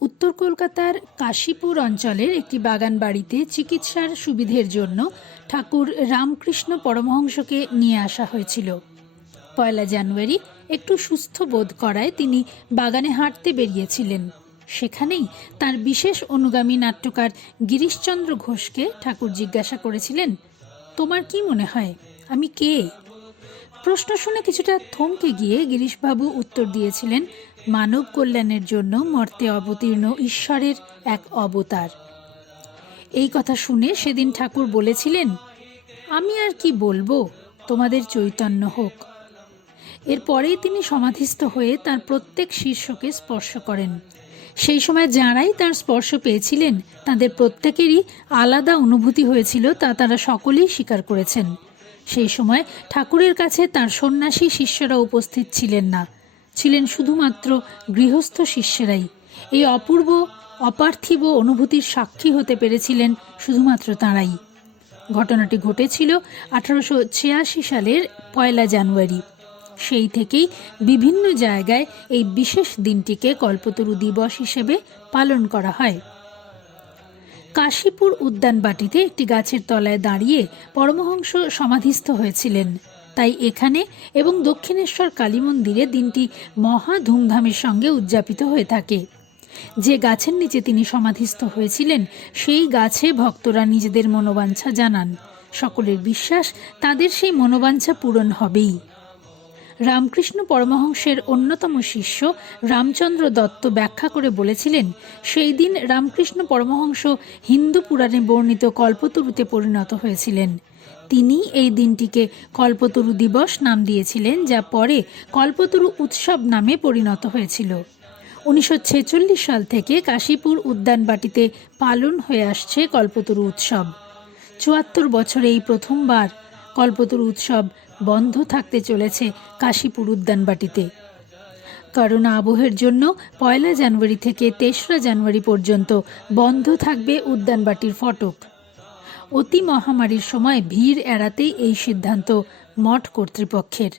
উত্তর কলকাতার কাশীপুর অঞ্চলের একটি বাগান বাড়িতে চিকিৎসার সুবিধের জন্য ঠাকুর রামকৃষ্ণ পরমহংসকে নিয়ে আসা হয়েছিল। ১ জানুয়ারি একটু সুস্থ বোধ করায় তিনি বাগানে হাঁটতে বেরিয়েছিলেন। সেখানেই তার বিশেষ অনুগামী নাট্যকার গিরিশচন্দ্র ঘোষকে ঠাকুর জিজ্ঞাসা করেছিলেন, তোমার কি মনে হয় আমি কে? প্রশ্ন শুনে কিছুটা থমকে গিয়ে গিরিশবাবু উত্তর দিয়েছিলেন, মানব কল্যাণের জন্য মর্তে অবতীর্ণ ঈশ্বরের এক অবতার। এই কথা শুনে সেদিন ঠাকুর বলেছিলেন, আমি আর কি বলবো, তোমাদের চৈতন্য হোক। এরপরেই তিনি সমাধিস্থ হয়ে তার প্রত্যেক শীর্ষকে স্পর্শ করেন। সেই সময় যাঁরাই তার স্পর্শ পেয়েছিলেন তাদের প্রত্যেকেরই আলাদা অনুভূতি হয়েছিল, তা তারা সকলেই স্বীকার করেছেন। সেই সময় ঠাকুরের কাছে তার সন্ন্যাসী শিষ্যরা উপস্থিত ছিলেন না, ছিলেন শুধুমাত্র গৃহস্থ শিষ্যরাই। এই অপূর্ব অপার্থিব অনুভূতির সাক্ষী হতে পেরেছিলেন শুধুমাত্র তাঁরাই। ঘটনাটি ঘটেছিল 1886 সালের ১ জানুয়ারি। সেই থেকেই বিভিন্ন জায়গায় এই বিশেষ দিনটিকে কল্পতরু দিবস হিসেবে পালন করা হয়। কাশীপুর উদ্যানবাটিতে একটি গাছের তলায় দাঁড়িয়ে পরমহংস সমাধিস্থ হয়েছিলেন, তাই এখানে এবং দক্ষিণেশ্বর কালী মন্দিরে দিনটি মহা ধুমধামের সঙ্গে উদযাপিত হয়ে থাকে। যে গাছের নিচে তিনি সমাধিস্থ হয়েছিলেন সেই গাছে ভক্তরা নিজেদের মনোবাঞ্ছা জানান। সকলের বিশ্বাস তাদের সেই মনোবাঞ্ছা পূরণ হবেই। রামকৃষ্ণ পরমহংসের অন্যতম শিষ্য রামচন্দ্র দত্ত ব্যাখ্যা করে বলেছিলেন, সেই দিন রামকৃষ্ণ পরমহংস হিন্দু পুরাণে বর্ণিত কল্পতরুতে পরিণত হয়েছিলেন। তিনি এই দিনটিকে কল্পতরু দিবস নাম দিয়েছিলেন, যা পরে কল্পতরু উৎসব নামে পরিণত হয়েছিল। 1946 সাল থেকে কাশীপুর উদ্যানবাটিতে পালন হয়ে আসছে কল্পতরু উৎসব। ৭৪ বছরে এই প্রথমবার কল্পতরু উৎসব বন্ধ থাকতে চলেছে কাশীপুর উদ্যানবাটিতে। করোনা আবহের জন্য ১ জানুয়ারি থেকে ৩রা জানুয়ারি পর্যন্ত বন্ধ থাকবে উদ্যানবাটির ফটক। অতি মহামারীর সময় ভিড় এড়াতেই এই সিদ্ধান্ত মঠ কর্তৃপক্ষের।